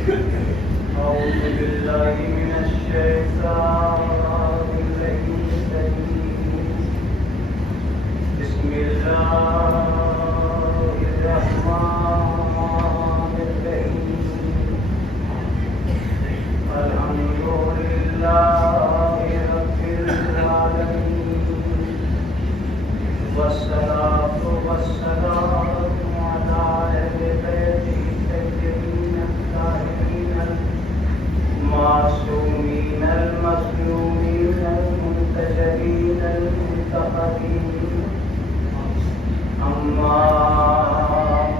أعوذ بالله من الشيطان الرجيم. بسم الله الرحمن الرحيم. الحمد لله رب العالمين، والصلاة والسلام على أهل بيته الطيبين الطاهرين المعصومين المظلومين المنتجبين المنتخبين. أما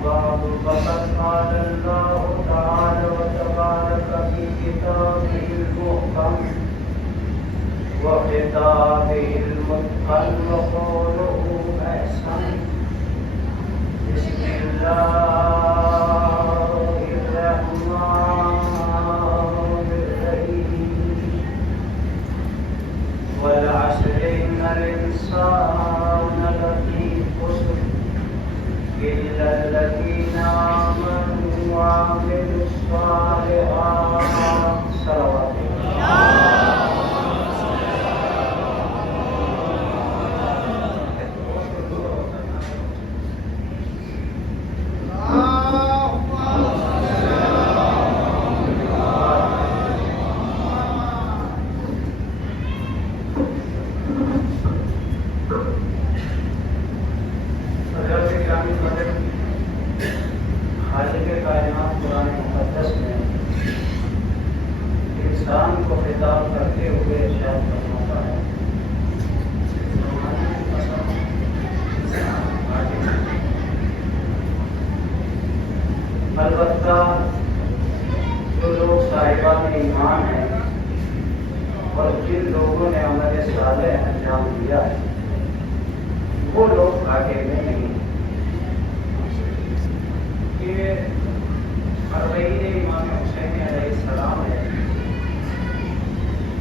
بعد، فقد قال الله تعالى وتبارك في كتابه المحكم وخطابه المتقن وقوله أحسن. بسم الله الرحمن الرحيم. والعصر إن الإنسان لفي خسر إلا الذين آمنوا وعملوا الصالحات. صلوات خالق کائنات قرآن مقدس میں انسان کو خطاب کرتے ہوئے ارشاد فرماتا ہے، البتہ جو لوگ صاحبان ایمان ہیں اور جن لوگوں نے عمل صالح انجام دیا ہے، وہ لوگ گھاٹے میں نہیں۔ یہ اربعین امام حسین علیہ السلام ہے،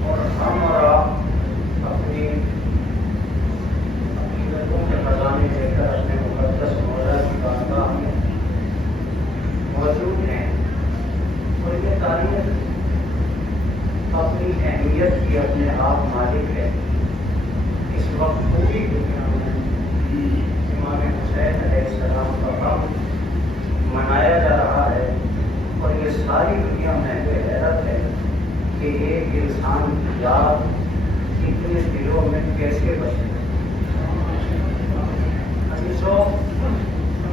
اور ہم اور آپ اپنی عقیدتوں کے خزانے لے کر اپنے مقدس مولا کی بارگاہ میں موجود ہیں، اور یہ تاریخ اپنی اہمیت کی اپنے آپ مالک ہے۔ اس وقت پوری دنیا میں امام حسین علیہ السلام کا غم منایا جا رہا ہے، اور یہ ساری دنیا میں حیرت ہے کہ ایک انسان کی یاد اتنے دلوں میں کیسے بچے۔ عزیزوں،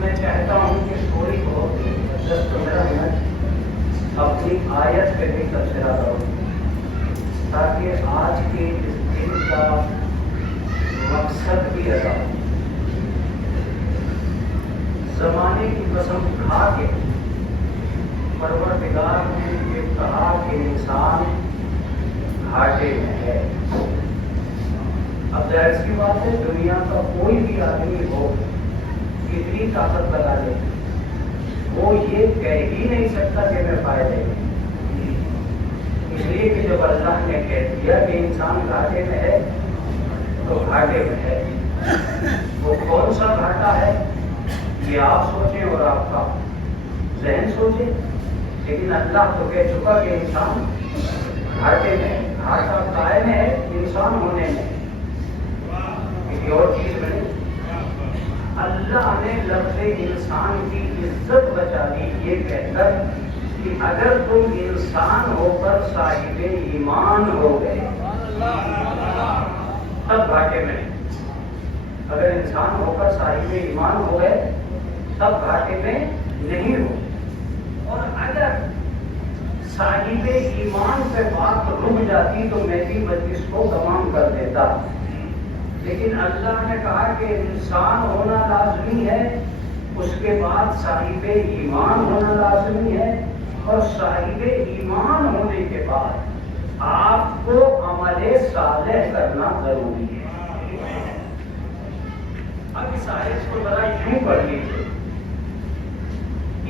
میں چاہتا ہوں کہ تھوڑی بہت 10-15 منٹ اپنی آیت پہ بھی تبصرہ کروں، تاکہ آج کے اس دن کا مقصد بھی ادا ہو۔ زمانے کی قسم کھا کے پروردگار نے یہ کہا کہ انسان گھاٹے میں ہے۔ اب ظاہر سی بات ہے، دنیا کا کوئی بھی آدمی ہو، کتنی طاقت لگا لے، وہ یہ کہہ ہی نہیں سکتا کہ میں فائدے میں۔ اس لیے کہ جب اللہ نے کہہ دیا کہ انسان گھاٹے میں ہے تو گھاٹے میں ہے۔ وہ کون سا گھاٹا ہے یہ آپ سوچیں اور آپ کا ذہن سوچے، لیکن اللہ تو کہہ چکا کہ انسان گھاٹے میں ہے۔ گھاٹا قائم ہے انسان ہونے میں، کسی اور چیز میں نہیں۔ اللہ نے لفظ انسان کی عزت بچا دی یہ کہہ کر کہ اگر تم انسان ہو کر صاحب ایمان ہو گئے تب گھاٹے میں نہیں۔ اگر انسان ہو کر صاحب ایمان ہو گئے تب گھاٹے میں نہیں ہو، اور اگر صاحب ایمان پہ بات رک جاتی تو میں بھی مجلس کو تمام کر دیتا، لیکن اللہ نے کہا کہ انسان ہونا لازمی ہے، اس کے بعد صاحب ایمان ہونا لازمی ہے، اور صاحب ایمان ہونے کے بعد آپ کو عمل صالح کرنا ضروری ہے۔ اب اس آیت کو ذرا یوں پڑھ لیجیے،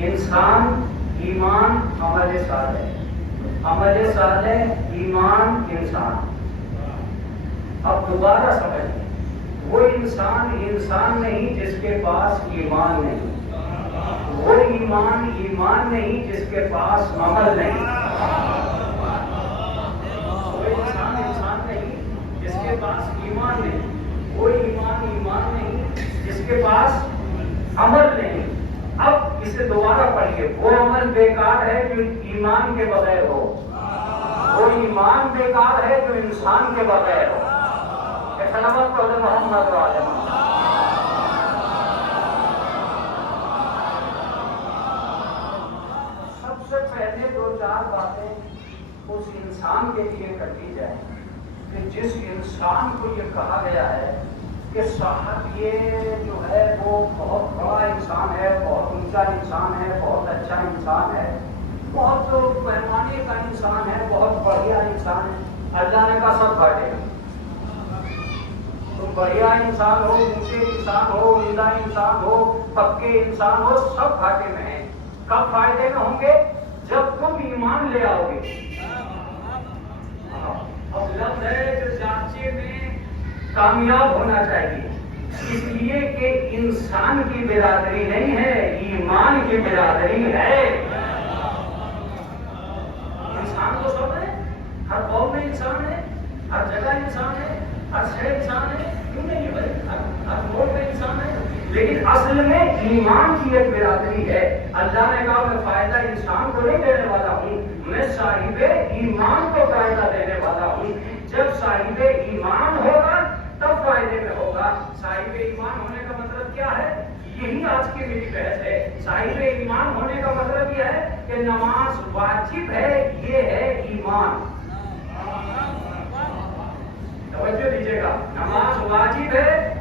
انسان، ایمان، عمل صالح، عمل صالح، ایمان، انسان۔ اب دوبارہ سمجھیں، وہ انسان نہیں جس کے پاس ایمان نہیں، وہ ایمان ایمان نہیں جس کے پاس عمل نہیں، وہ انسان انسان نہیں جس کے پاس ایمان نہیں، وہ ایمان ایمان نہیں جس کے پاس عمل نہیں۔ اب اسے دوبارہ پڑھیے، وہ عمل بیکار ہے جو ایمان کے بغیر ہو، وہ ایمان بیکار ہے جو انسان کے بغیر ہو۔ سلامت کو حضرت محمد علیہ سب سے پہلے دو چار باتیں اس انسان کے لیے کر دی جائیں کہ جس انسان کو یہ کہا گیا ہے کہ صاحب یہ جو ہے وہ بہت بڑا انسان ہے، بہت اونچا انسان ہے، بہت اچھا انسان ہے، بہت پیمانے کا انسان ہے، بہت بڑھیا انسان ہے۔ اللہ نے کہا سب بڑھے، تم بڑھیا انسان ہو، اونچے انسان ہو، عمدہ انسان ہو، پکے انسان ہو، سب گھاٹے میں ہیں۔ کب فائدے میں ہوں گے؟ جب تم ایمان لے آؤ گے۔ اب لفظ ہے جو چارچے میں کامیاب ہونا چاہیے، اس لیے کہ انسان کی برادری نہیں ہے، ایمان کی برادری ہے۔ انسان تو سب ہے، ہر قوم میں انسان ہے، ہر جگہ انسان ہے، ہر شہر انسان ہے، کیوں نہیں بھائی؟ ہر موڑ پہ انسان ہے، لیکن اصل میں ایمان کی ایک برادری ہے۔ اللہ نے کہا میں فائدہ انسان کو نہیں دینے والا ہوں، میں صاحب ایمان کو فائدہ دینے والا ہوں۔ جب صاحب ایمان ہوگا تب فائدے میں ہوگا۔ صاحب ایمان ہونے کا مطلب کیا ہے؟ یہی آج کی میری بحث ہے۔ صاحب ایمان ہونے کا مطلب یہ ہے کہ نماز واجب ہے، یہ ہے ایمان۔ توجہ دیجیے گا، نماز واجب ہے،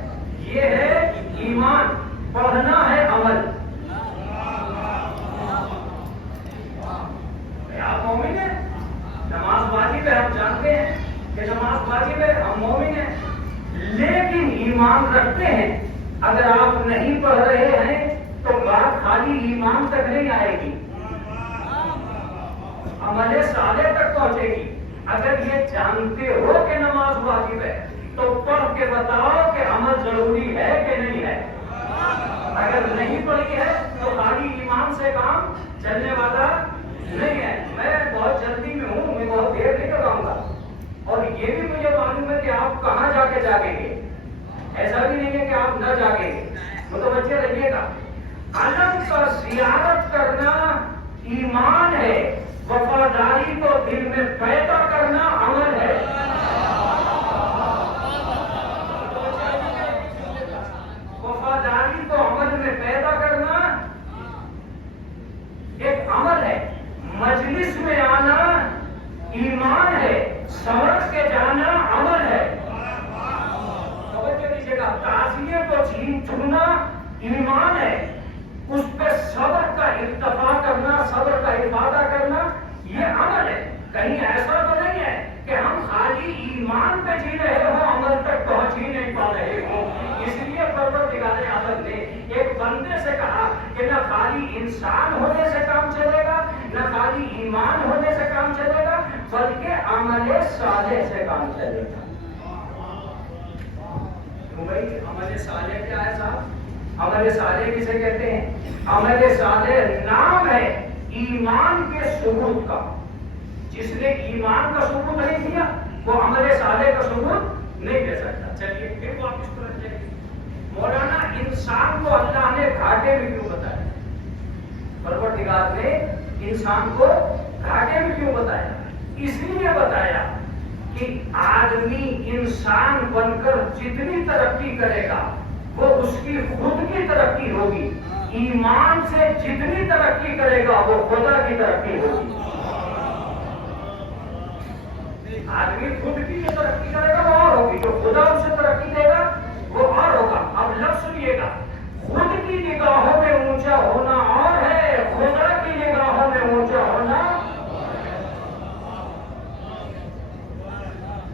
یہ ہے ایمان، پڑھنا ہے عمل۔ آپ مومن ہیں، نماز واجب ہے، ہم جانتے ہیں کہ نماز واجب ہے، ہم مومن ہیں، لیکن ایمان رکھتے ہیں۔ اگر آپ نہیں پڑھ رہے ہیں تو بات خالی ایمان تک نہیں آئے گی، عمل صالح تک پہنچے گی۔ اگر یہ جانتے ہو کہ نماز واجب ہے تو پڑھ کے بتاؤ کہ عمل ضروری ہے کہ نہیں ہے۔ اگر نہیں پڑھی ہے تو خالی ایمان سے کام چلنے والا نہیں ہے۔ میں بہت جلدی میں ہوں، میں بہت دیر نہیں لگاؤں گا، اور یہ بھی مجھے معلوم ہے کہ آپ کہاں جا کے جاگیں گے، ایسا بھی نہیں ہے کہ آپ نہ جاگیں گے۔ متوجہ رہیے گا، علم کا زیارت کرنا ایمان ہے، وفاداری کو دل میں پیدا کرنا عمل ہے۔ وفاداری کو عمل میں پیدا کرنا ایک عمل ہے۔ مجلس میں آنا ایمان ہے، سمجھ کے جانا عمل ہے۔ توجہ دیجیے گا، تعزیے کو چھونا ایمان ہے، اس پہ صبر کا اکتفا کرنا، صبر کا افادہ کرنا یہ عمل ہے۔ کہیں ایسا تو نہیں ہے کہ ہم خالی ایمان پہ جی رہے ہوں، عمل تک پہنچ ہی نہیں پا رہے ہوں۔ اس لیے پروردگار عالم نے ایک بندے سے کہا کہ نہ خالی انسان ہونے سے کام چلے گا، نہ خالی ایمان ہونے سے کام چلے گا، بلکہ عمل صالح سے کام چلے گا۔ کیوں بھائی؟ عمل صالح کیا ہے صاحب؟ عمل صالح کسے کہتے ہیں؟ عمل صالح نام ہے ایمان کے ثبوت کا۔ جس نے ایمان کا ثبوت نہیں دیا وہ عمل صالح کا ثبوت نہیں دے سکتا۔ چلیے پھر واپس پر جائیے، مولانا انسان کو اللہ نے گھاٹے میں کیوں بتایا؟ پروردگار نے انسان کو گھاٹے میں کیوں بتایا؟ اس لیے بتایا کہ آدمی انسان بن کر جتنی ترقی کرے گا وہ اس کی خود کی ترقی ہوگی، ایمان سے جتنی ترقی کرے گا وہ خدا کی ترقی ہوگی۔ آدمی خود کی جو ترقی کرے گا وہ اور ہوگی، جو خدا اسے ترقی دے گا وہ اور ہوگا۔ اب لفظ سنیے گا، خود کی نگاہوں میں اونچا ہونا اور ہے، خدا کی نگاہوں میں اونچا ہونا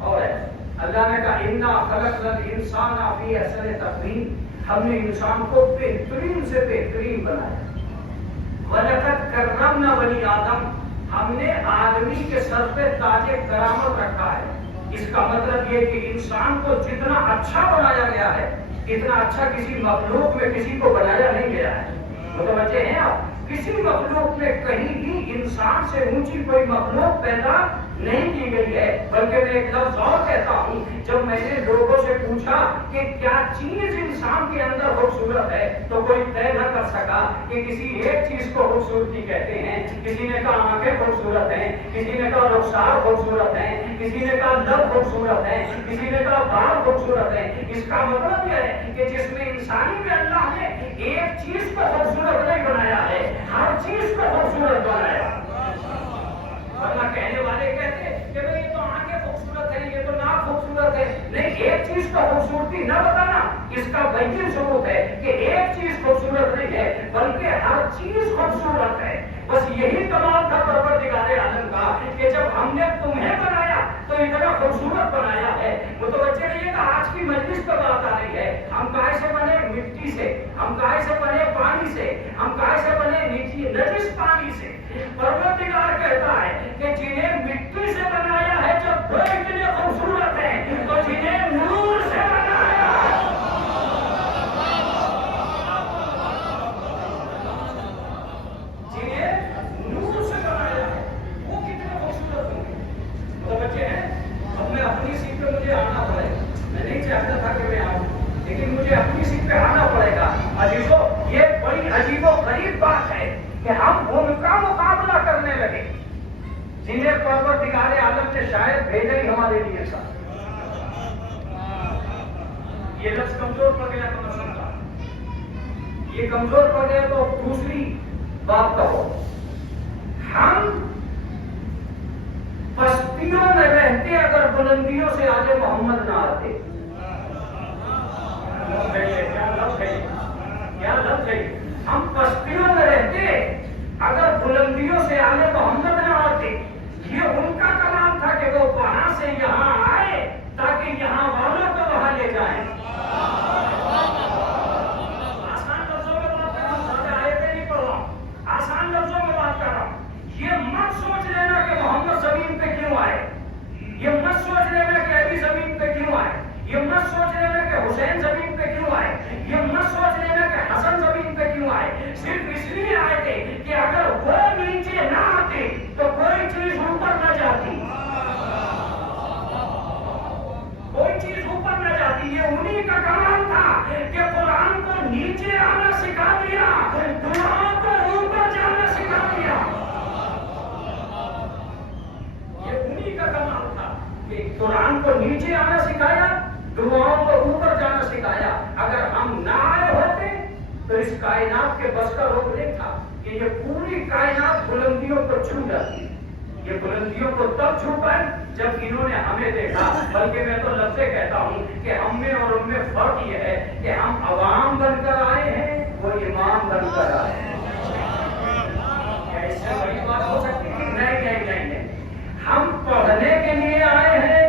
اور ہے۔ اللہ نے کہا اِنَّا خَلَقْنَا الْإِنسَانَ فِي أَحْسَنِ تَقْوِيمٍ، ہم نے انسان کو بہترین سے بہترین بنایا۔ وَلَقَدْ كَرَّمْنَا بَنِي آدَمَ، ہم نے آدمی کے سر پہ تاج کرامت رکھا ہے۔ اس کا مطلب یہ کہ انسان کو جتنا اچھا بنایا گیا ہے اتنا اچھا کسی مخلوق میں کسی کو بنایا نہیں گیا ہے۔ متوجہ ہیں آپ؟ کسی مخلوق میں کہیں بھی انسان سے اونچی کوئی مخلوق پیدا نہیں کی گئی ہے، بلکہ میں ایک لفظ اور کہتا ہوں، جب میں نے لوگوں سے پوچھا کہ کیا چیز انسان کے اندر خوبصورت ہے، تو کوئی طے نہ کر سکا کہ کسی ایک چیز کو خوبصورتی کہتے ہیں۔ کسی نے کہا آنکھیں خوبصورت ہیں، کسی نے کہا رخسار خوبصورت ہیں، کسی نے کہا لب خوبصورت ہے، کسی نے کہا بال خوبصورت ہے۔ اس کا مطلب یہ ہے کہ جس میں انسانی میں اللہ نے ایک چیز کو خوبصورت نہیں بنایا ہے، ہر چیز کو خوبصورت بنایا۔ ورنہ کہنے والے کہتے کہ بھئی یہ تو آنکھیں خوبصورت ہے، یہ تو ناک خوبصورت ہے۔ نہیں، ایک چیز کو خوبصورتی نہ بتانا، اس کا بہترین ثبوت ہے کہ ایک چیز خوبصورت نہیں ہے بلکہ ہر چیز خوبصورت ہے۔ بس یہی کمال تھا پروردگار عالم کا کہ جب ہم نے تمہیں بنایا تو اتنا خوبصورت بنایا ہے۔ متوجہ رہیے کہ آج کی مجلس پر بات آ رہی ہے، ہم کائے سے بنے؟ مٹی سے۔ ہم کائے سے بنے؟ پانی سے۔ ہم کائے سے بنے؟ نجس پانی سے۔ پروردگار کہتا ہے کہ جنہیں مٹی سے بنایا ہے جب وہ اتنے خوبصورت ہیں، تو جنہیں نور سے بنایا وہ کتنے خوبصورت ہوں گے۔ متوجہ ہیں؟ اب میں اپنی سیٹ پہ مجھے آنا پڑے گا، میں نہیں چاہتا تھا کہ میں آؤں، لیکن مجھے اپنی سیٹ پہ آنا پڑے گا۔ عزیزو، یہ بڑی عجیب و غریب بات ہے کہ ہم ان کا مقابلہ کرنے لگے جنہیں پروردگار عالم نے شاید بھیجا ہی ہمارے لیے تھا۔ یہ لفظ کمزور پڑ گیا تو میں سمجھا، یہ کمزور پڑ گیا تو دوسری بات کہو۔ ہم پستیوں میں رہتے اگر بلندیوں سے آج محمد نہ آتے۔ کیا لفظ ہے؟ ہم پستیوں میں رہتے اگر بلندیوں سے آج محمد نہ آتے۔ یہ ان کا کمال تھا کہ وہ وہاں سے یہاں آئے تاکہ یہاں والوں کو وہاں لے جائیں۔ آسان لفظوں میں بات کر رہا ہوں، زیادہ آیتیں نہیں پڑھ رہا ہوں، آسان لفظوں میں بات کر رہا ہوں۔ یہ مت سوچ لینا کہ محمد زمین پہ کیوں آئے، یہ مت سوچ لینا کہ علی زمین پہ کیوں آئے، یہ مت سوچ لینا کہ حسین زمین پہ کیوں آئے، یہ مت سوچ لینا کہ حسن زمین پہ کیوں آئے۔ صرف اس لیے آئے تھے کہ اگر وہ نیچے نہ آتے تو کوئی چیز اوپر نہ جاتی، کوئی چیز اوپر نہ جاتی۔ یہ انہی کا کمال تھا کہ قرآن کو نیچے آنا سکھا دیا، دعاؤں کو اوپر جانا سکھا دیا۔ یہ انہی کا کمال تھا کہ قرآن کو نیچے آنا سکھایا، دعاؤں کو اوپر جانا سکھایا۔ اگر ہم نہ آئے ہوتے تو اس کائنات کے بس کا روک نہیں تھا کہ یہ پوری کائنات بلندیوں کو چھو جاتی۔ یہ بلندیوں کو تب چھو پائے جب انہوں نے ہمیں دیکھا۔ بلکہ میں تو لفظ کہتا ہوں کہ ہم میں اور ان میں فرق یہ ہے کہ ہم عوام بن کر آئے ہیں، وہ امام بن کر آئے ہیں۔ کیا اس سے بڑی بات ہو سکتی ہے؟ نہیں نہیں نہیں نہیں۔ ہم پڑھنے کے لیے آئے ہیں،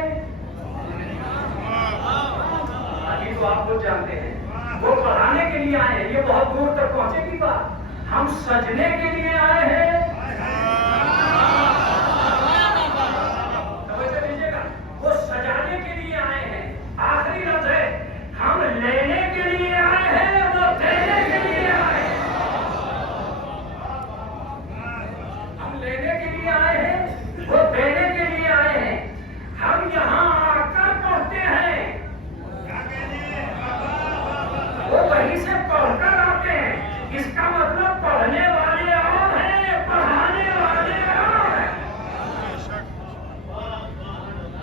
ابھی تو آپ لوگ جانتے ہیں، وہ پڑھانے کے لیے آئے ہیں، یہ بہت دور تک پہنچے گی بات۔ ہم سجنے کے لیے آئے ہیں، وہ سجانے کے لیے آئے ہیں۔ آخری لفظ ہے، ہم لینے کے لیے آئے ہیں، وہ دینے کے لیے آئے ہیں۔ ہم لینے کے لیے آئے ہیں، وہ دینے کے لیے آئے ہیں۔ ہم یہاں آ کر پڑھتے ہیں، وہ وہیں سے پڑھ کر آتے ہیں۔ اس کا مطلب پڑھنے والے اور ہیں، پڑھانے والے اور ہیں۔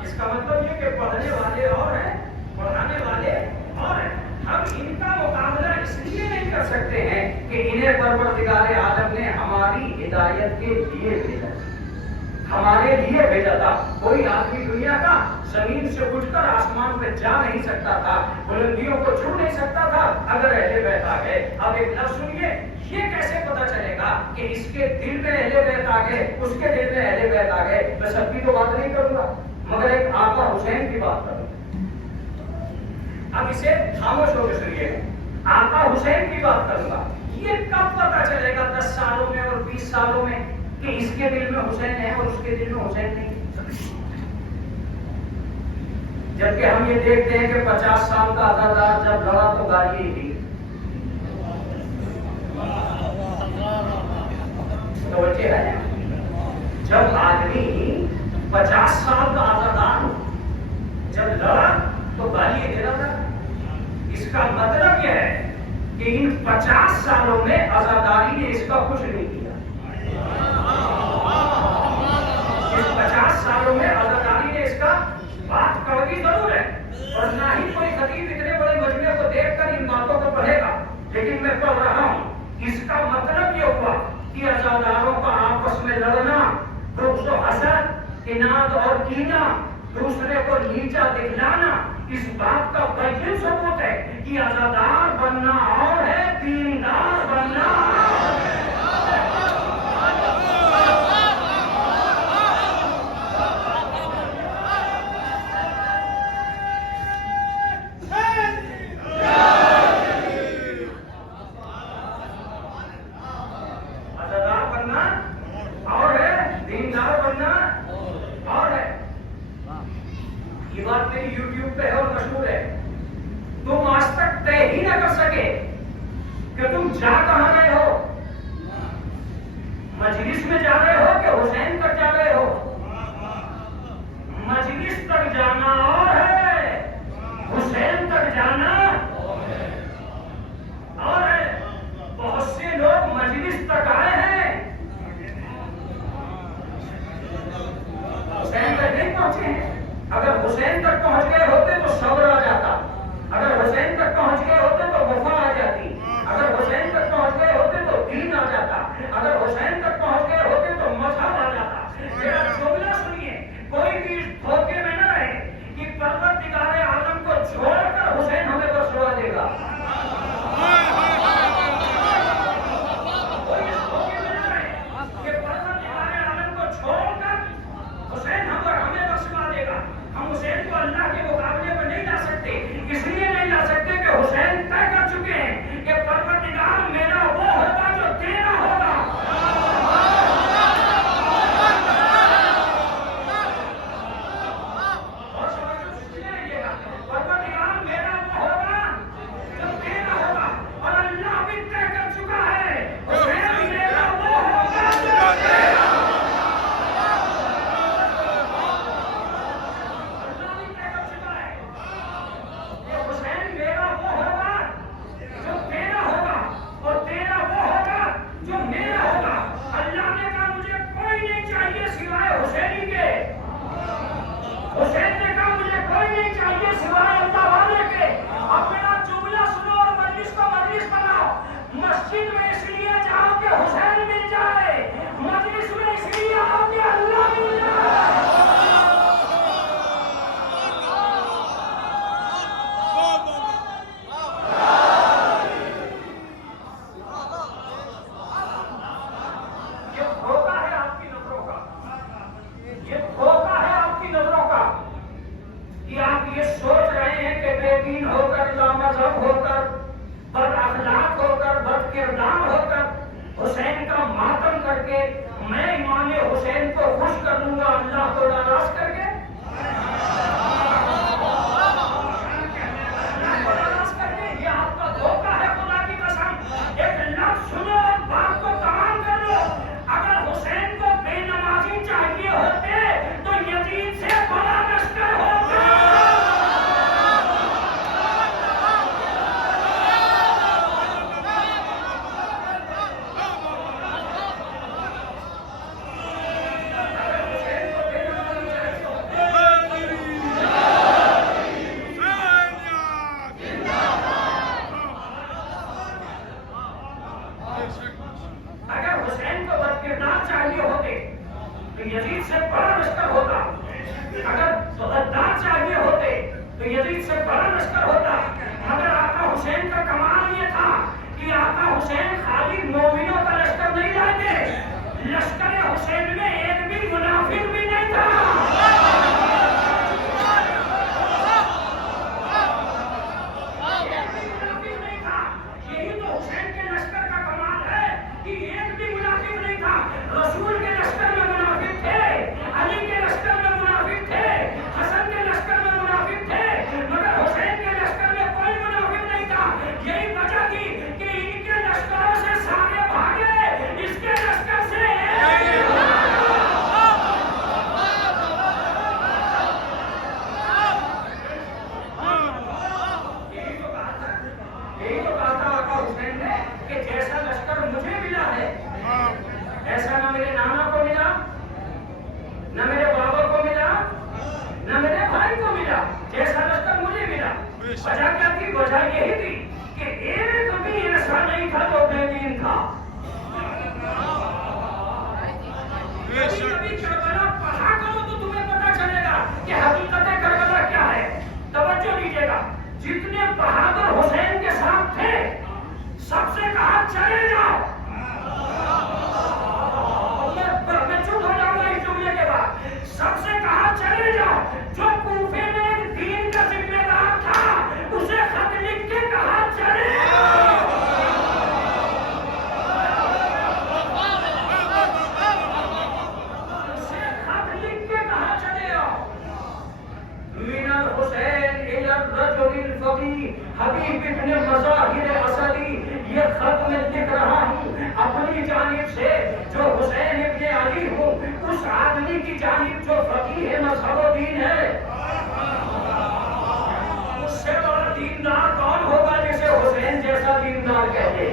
اس کا مطلب یہ کہ پڑھنے والے اور ہیں، پڑھانے والے اور ہیں۔ ہم ان کا مقابلہ اس لیے نہیں کر سکتے ہیں کہ انہیں پروردگار عالم نے ہماری ہدایت کے لیے بھیجا، ہمارے لیے بھیجا تھا۔ کوئی آدمی دنیا کا زمین سے اٹھ کر آسمان پہ جا نہیں سکتا تھا، بلندیوں کو چھو نہیں سکتا تھا اگر اہل بیت آ گئے۔ اب ایک لفظ سنیے، یہ کیسے پتا چلے گا کہ اس کے دل میں اہل بیت آ گئے، اس کے دل میں اہل بیت آ گئے؟ میں سب کی تو بات نہیں کروں گا، مگر ایک آقا حسین کی بات کروں۔ اب اسے خاموش ہو کے سنیے، آقا حسین کی بات کروں گا۔ یہ کب پتا چلے گا؟ 10 سالوں میں اور 20 سالوں میں کہ اس کے دل میں حسین ہے اور اس کے دل میں حسین نہیں۔ جبکہ ہم یہ دیکھتے ہیں کہ 50 سال کا عزادار جب لڑا تو گالی ہی دی۔ بچے ہیں. جب آدمی 50 سال کا آزادار جب لڑا تو گالی دے رہا تھا. اس کا مطلب یہ ہے کہ ان 50 سالوں میں آزاداری نے اس کا کچھ نہیں کیا. اس 50 سالوں میں آزاداری نے اس کا بات کڑوی ضرور ہے اور نہ ہی کوئی خطیب اتنے بڑے مجمع کو دیکھ کر ان باتوں کو پڑھے گا, لیکن میں پڑھ رہا ہوں. اس کا مطلب یہ ہوا کہ آزاداروں کا آپس میں لڑنا, بغض و حسد, اناد اور کینہ, دوسرے کو نیچا دکھلانا, اس بات کا بہترین ثبوت ہے کہ آزادار بننا اور ہے, دیندار بننا یوٹیوب پہ ہے اور مشہور ہے. تم آج تک طے ہی نہ کر سکے کہ تم جا کہاں رہے ہو, مجلس میں جا رہے ہو کہ حسین تک جا رہے ہو. مجلس تک جانا اور ہے, حسین تک جانا اور ہے. بہت سے لوگ مجلس تک آئے ہیں, حسین تک نہیں پہنچے ہیں. اگر حسین تک پہنچ گئے ہوتے تو صبر آ جاتا, اگر حسین تک پہنچ گئے ہوتے تو وفا آ جاتی, اگر حسین تک پہنچ گئے ہوتے تو دین آ جاتا, اگر حسین تک پہنچ گئے ہوتے تو مذہب آ جاتا. میرا جملہ سنیے, کوئی بھی اس دھوکے میں نہ رہے کہ پروردگار عالم کو چھوڑ کر حسین ہمیں بخشوا دے گا. کوئی اس دھوکے میں نہ رہے کہ پروردگار عالم کو چھوڑ کر حسین ہمیں بخشوا دے گا. ہم حسین کو اللہ کے مقابلے میں نہیں لا سکتے, اس لیے نہیں لا سکتے کہ حسین طے کر چکے ہیں کہ پروردگار میرا وہ ہوگا جو تیرا ہوگا. پروردگار میرا وہ ہوگا جو تیرا ہوگا, اور اللہ بھی طے کر چکا ہے حسین میرا وہ ہوگا جو تیرا. مسجد میں اس لیے جاؤ کہ حسین مل جائے, مجلس میں اس لیے آؤ کہ اللہ مل جائے. یہ دھوکہ ہے آپ کی نظروں کا, یہ دھوکہ ہے آپ کی نظروں کا کہ آپ یہ سوچ رہے ہیں کہ بے دین ہو کر, لامذہب ہو کر, بد اخلاق ہو کر, بد کردار ہو کر, حسین کا ماتم کر کے میں امام حسین کو خوش کر لوں گا اللہ کو ناراض کر کے. اللہ کو ناراض کر کے یہ آپ کا دھوکہ ہے. خدا کی قسم, ایک لفظ سنو اور بات کو تمام کر لو. اگر حسین کو بے نمازی چاہیے ہوتے تو یزید سے بڑا لشکر ہوتا. اگر حسین کو بدکردار چاہیے ہوتے تو یزید سے بڑا لشکر ہوتا, اگر غدار چاہیے ہوتے تو یزید سے بڑا لشکر ہوتا. مگر آقا حسین کا کمال یہ تھا کہ آقا حسین خالی مومنوں کا لشکر نہیں لاتے, لشکر حسین میں ایک بھی منافق بھی نہیں تھا. یہی تو حسین کے لشکر کا کمال ہے کہ ایک بھی منافق نہیں تھا. رسول کے لشکر میں منافق تھے, علی کے لشکر میں منافق تھے, حسن کے لشکر میں منافق تھے, مگر حسین کے لشکر میں کوئی منافق نہیں تھا. یہی وجہ تھی کہ ان کے لشکروں سے سارے بھاگے, اس کے لشکر سے چلے جاؤ. میں چپ ہو جاؤں گا اس جملے کے بعد. سب سے کہا چلے جاؤ. جو کوفے میں ایک دین کا ذمہ دار تھا اسے خط لکھ کے کہا چلے جاؤ. اسے خط لکھ کے کہا چلے جاؤ. من الحسین الى الرجل الفقی حبیب ابن مظاہر اسدی. یہ خط میں لکھ رہا ہوں اپنی جانب سے جو حسین ابن علی ہوں اس آدمی کی جانب جو فقیہ مذہب و دین ہے. اس سے بڑا دیندار کون ہوگا جسے حسین جیسا دیندار کہتے.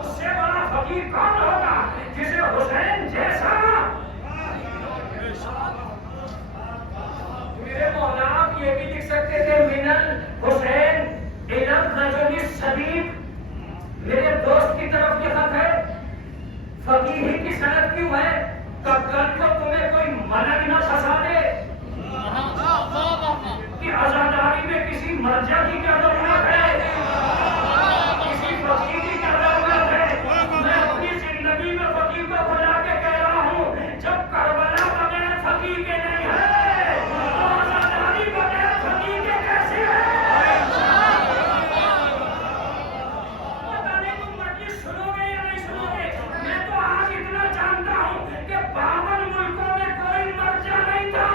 اس سے بڑا فقیہ کون ہوگا جسے حسین جیسا. میرے مولا آپ یہ بھی لکھ سکتے تھے من الحسین الى الرجل الصدیق. میرے دوست کی طرف یہ خط ہے. فقیہ کی سند کیوں ہے؟ کل کو تمہیں کوئی ملک نہ پھنسا دے کہ عزاداری میں کسی مرجع کی کیا ضرورت ہے, کسی فقیہ کی کیا ضرورت ہے. میں اپنی زندگی میں فقیہ کو بلا کے کہہ رہا ہوں جب کربلا بغیر فقیہ کے نہیں ہے تو عزاداری بغیر فقیہ کے کیسے ہے. سنو گے یا نہیں سنو گے؟ میں تو آج اتنا جانتا ہوں کہ 52 ملکوں میں کوئی مرجع نہیں تھا,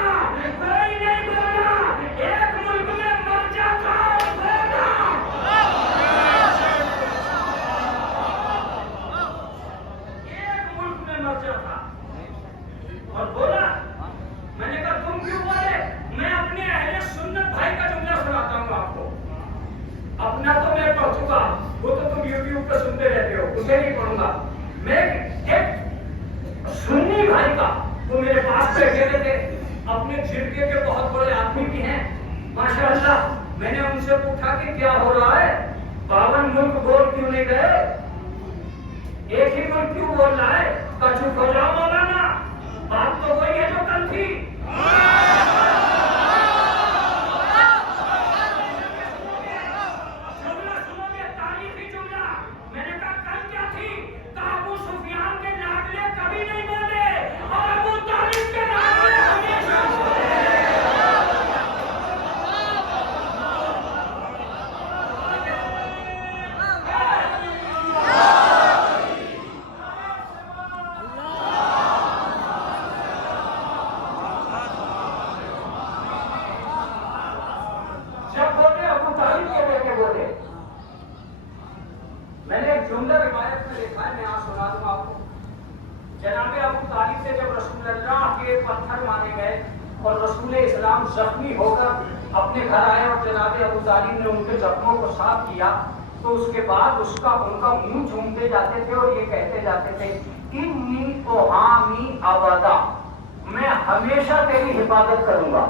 کوئی نہیں بولا. ایک ملک میں مرجع تھا اور بولا. ایک ملک میں مرجع تھا اور بولا. میں نے کہا تم کیوں بولے؟ میں اپنے اہل سنت بھائی کا جملہ سناتا ہوں آپ کو. اپنا تو میں پڑھ چکا, وہ تو تم یوٹیوب پہ سنتے رہتے ہو, اسے نہیں پڑھوں گا. میں ایک سنی بھائی کا وہ میرے پاس بیٹھے ہوئے تھے, اپنے جرگے کے بہت بڑے آدمی بھی ہیں ماشاء اللہ. میں نے ان سے پوچھا کہ کیا ہو رہا ہے, 52 ملک بول کیوں نہیں گئے, ایک ہی ملک کیوں بول رہا ہے. چپ ہو جاؤ مولانا, بات تو وہی ہے جو کل تھی. میں نے ایک جملہ روایت میں لکھا ہے, میں آپ سنا دوں آپ کو. جناب ابو طالب سے جب رسول اللہ کے پتھر مارے گئے اور رسول اسلام زخمی ہو کر اپنے گھر آئے اور جناب ابو طالب نے ان کے زخموں کو صاف کیا, تو اس کے بعد ان کا منہ چومتے جاتے تھے اور یہ کہتے جاتے تھے انی اوہامی ابدا, میں ہمیشہ تیری حفاظت کروں گا.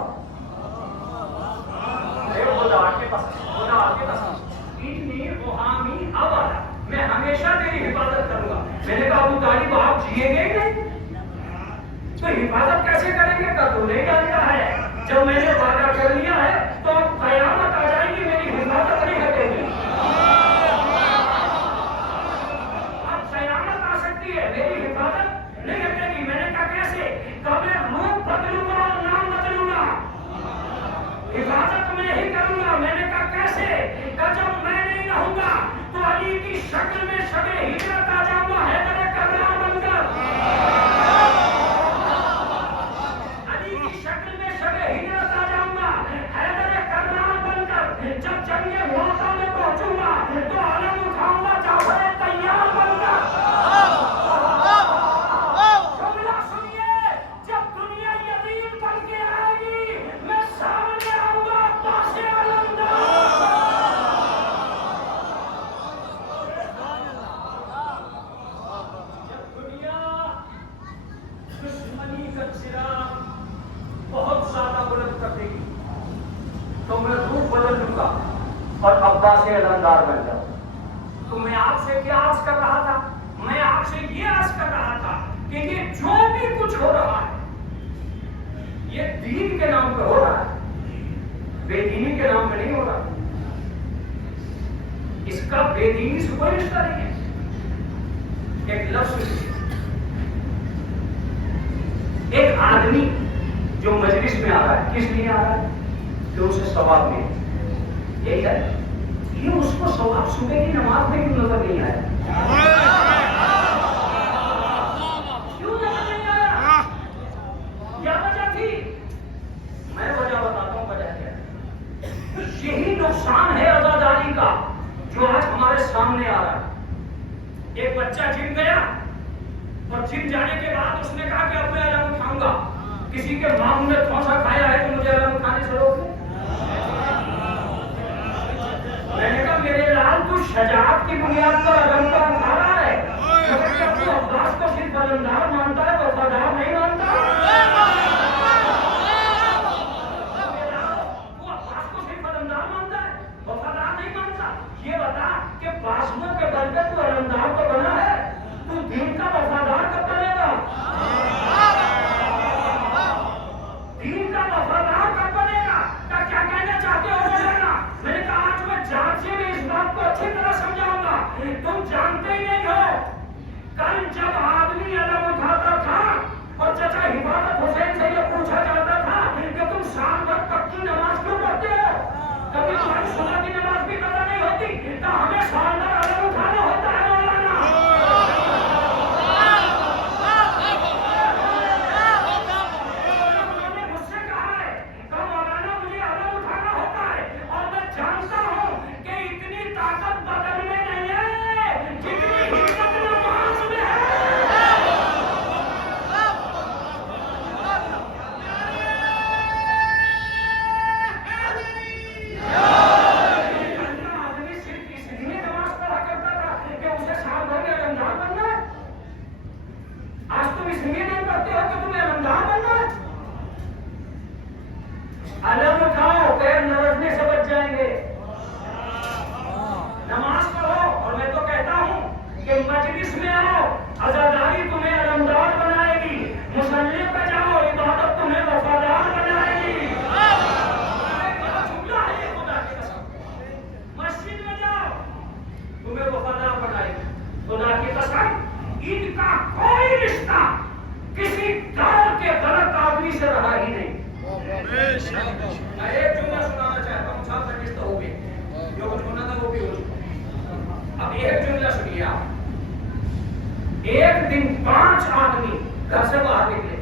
میں ہمیشہ تیری حفاظت کروں گا. میں نے کہا ابو طالب آپ جیے گے نہیں تو حفاظت کیسے کریں گے؟ کل تو نہیں جانتا ہے. جب میں نے وعدہ کر لیا ہے تو اب قیامت آ جائے گی, میری حفاظت نہیں ہٹے گی. اب قیامت آ سکتی ہے, میری حفاظت نہیں ہٹے گی. میں نے کہا کیسے؟ تو میں روح بدلوں گا اور نام بدلوں گا, حفاظت میں ہی کروں گا. میں نے کہا کیسے؟ کہ جب میں نہیں رہوں گا تو علی کی شکل میں شب ہجرت آ جاؤں گا حیدر کرار بن کر. علی کی شکل میں شب ہجرت آ جاؤں گا حیدر کرار بن کر. جب جنگ موتا میں پہنچوں گا تو علم اٹھاؤں گا جعفر تیار بن کر. جملہ سنیے, جب دنیا یزید بن کے آئے گی میں سامنے آؤں گا عباس علمدار. بہت زیادہ بلند کر دے گی تو میں روح بدل دوں گا اور عباس علمدار بن جاؤں. تو میں آپ سے کیا عرض کر رہا تھا؟ میں آپ سے یہ عرض کر رہا تھا کہ یہ جو بھی کچھ ہو رہا ہے یہ دین کے نام پہ ہو رہا ہے, بے دینی کے نام پہ نہیں ہو رہا. اس کا بے دینی سے کوئی رشتہ نہیں ہے. ایک لفظ ایک آدمی جو مجلس میں آ رہا ہے کس لیے آ رہا ہے؟ کہ اسے ثواب ملے. یہی ہے. یہ اس کو ثواب صبح کی نماز میں کیوں نظر نہیں آیا؟ کیوں نظر نہیں آیا؟ کیا وجہ تھی؟ میں وجہ بتاتا ہوں. وجہ کیا ہے؟ یہی نقصان ہے عزاداری کا جو آج ہمارے سامنے آ رہا ہے. ایک بچہ جم گیا اور جم جانے کے بعد اس نے کہا کہ اب میں علم اٹھاؤں گا. کسی کے ماموں نے تھوسا کھایا ہے تو مجھے علم اٹھانے سے روک دے. میں نے کہا میرے لال تو شجاعت کی بنیاد پر علم کا اٹھا رہا ہے مگر کیا تو عباس کو صرف علمدار مانتا ہے وفادار نہیں مانتا؟ وہ عباس کو صرف علمدار مانتا ہے وفادار نہیں مانتا. یہ بتا کہ باسموں کے بل پہ تو علمدار تو بنا ہے, تو دین کا وفادار کب بنے گا؟ دین کا وفادار کب بنے گا؟ کیا کہنا چاہتے ہو مولانا؟ میں نے کہا آج میں جان سے بھی اس بات کو اچھی طرح سمجھاؤں گا. تم جانتے ہی نہیں ہو کل جب آدمی علم اٹھاتا تھا اور چچا حفاظت حسین سے یہ پوچھا جاتا تھا کہ تم شام وقت پکی نماز کیوں پڑھتے ہو؟ کبھی تمہاری صبح کی نماز بھی قضا نہیں ہوتی تو ہمیں شاندار علم اٹھانا ہوتا ہے مولانا. انہوں نے مجھ سے کہا ہے کہ مولانا مجھے علم اٹھانا ہوتا ہے اور میں جانتا ہوں کہ اتنی طاقت بدن میں نہیں ہے جتنی حکمت نماز میں ہے. آدمی صرف اس لیے نماز پڑھا کرتا تھا کہ اسے سال بھر میں علمدار بننا ہے. آج تم اس لیے نہیں پڑھتے ہو کہ تمہیں علمدار بننا ہے. علم اٹھاؤ پیر نوزنے سے بچ جائیں گے. نماز پڑھو اور میں تو کہتا ہوں کہ مجلس میں آؤ عزاداری تمہیں علمدار بنائے گی. مصلی پہ جاؤ عبادت تمہیں وفادار بنائے گی. کیا جملہ ہے یہ خدا کی قسم. مسجد میں جاؤ تمہیں وفادار بنائے گی. خدا کی قسم ان کا کوئی رشتہ کسی دور کے غلط آدمی سے رہا ہی نہیں. میں ایک جملہ سنانا چاہتا ہوں. 7 ہو گئی جو کچھ ہونا تھا وہ بھی ہو چکا. اب ایک جملہ سنیے آپ. ایک دن 5 آدمی گھر سے باہر نکلے.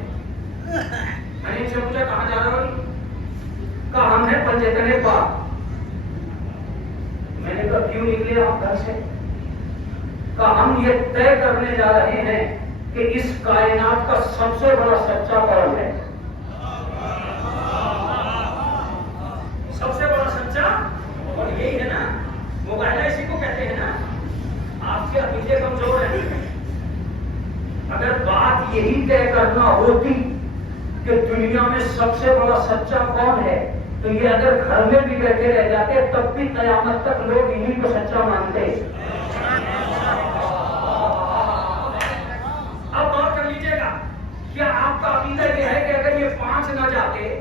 میں نے ان سے پوچھا کہاں جا رہا ہو؟ کہا ہم ہیں پنجتنے پاک. میں نے کہا کیوں نکلے آپ گھر سے؟ کہا ہم یہ طے کرنے جا رہے ہیں کہ اس کائنات کا سب سے بڑا سچا کون ہے. سب سے بڑا سچا اور یہی ہے نا مباہلہ اسی کو کہتے ہیں نا. آپ کے عقیدے کمزور ہیں. اگر بات یہی طے کرنا ہوتی کہ دنیا میں سب سے بڑا سچا کون ہے تو یہ اگر گھر میں بھی بیٹھے رہ جاتے تب بھی قیامت تک لوگ انہیں کو سچا مانتے. اب غور کر لیجیے گا. کیا آپ کا عقیدہ یہ ہے کہ اگر یہ 5 نہ جاتے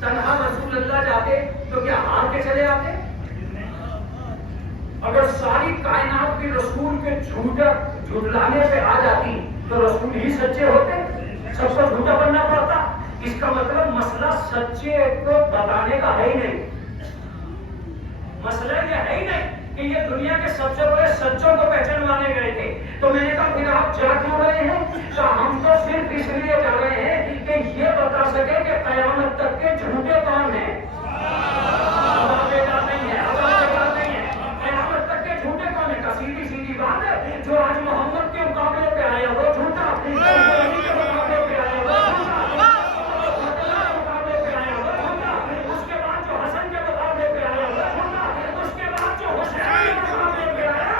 تنہا رسول اللہ جاتے تو کیا ہار کے چلے آتے؟ اگر ساری کائنات بھی رسول کے جھٹلانے پہ آ جاتی تو رسول ہی سچے ہوتے. سب کو جھوٹا بننا پڑتا. اس کا مطلب مسئلہ سچے کو بتانے کا ہے ہی نہیں. مسئلہ یہ ہے ہی نہیں کہ یہ دنیا کے سب سے بڑے سچوں کو پہچانوانے گئے تھے. تو میں نے کہا پھر آپ جا کیوں رہے ہیں؟ تو ہم تو صرف اس لیے جا رہے ہیں کہ یہ بتا سکے کہ قیامت تک کے جھوٹے کون ہیں. قیامت تک کے جھوٹے کون ہیں؟ سیدھی سیدھی بات ہے. جو آج محمد کے مقابلے پہ آیا وہ جھوٹا, کے مقابلے پہ آیا وہ جھوٹا, مقابلے پہ آیا وہ جھوٹا, اس کے بعد جو حسن کے مقابلے پہ آیا وہ جھوٹا, اس کے بعد جو حسین کے مقابلے پہ آیا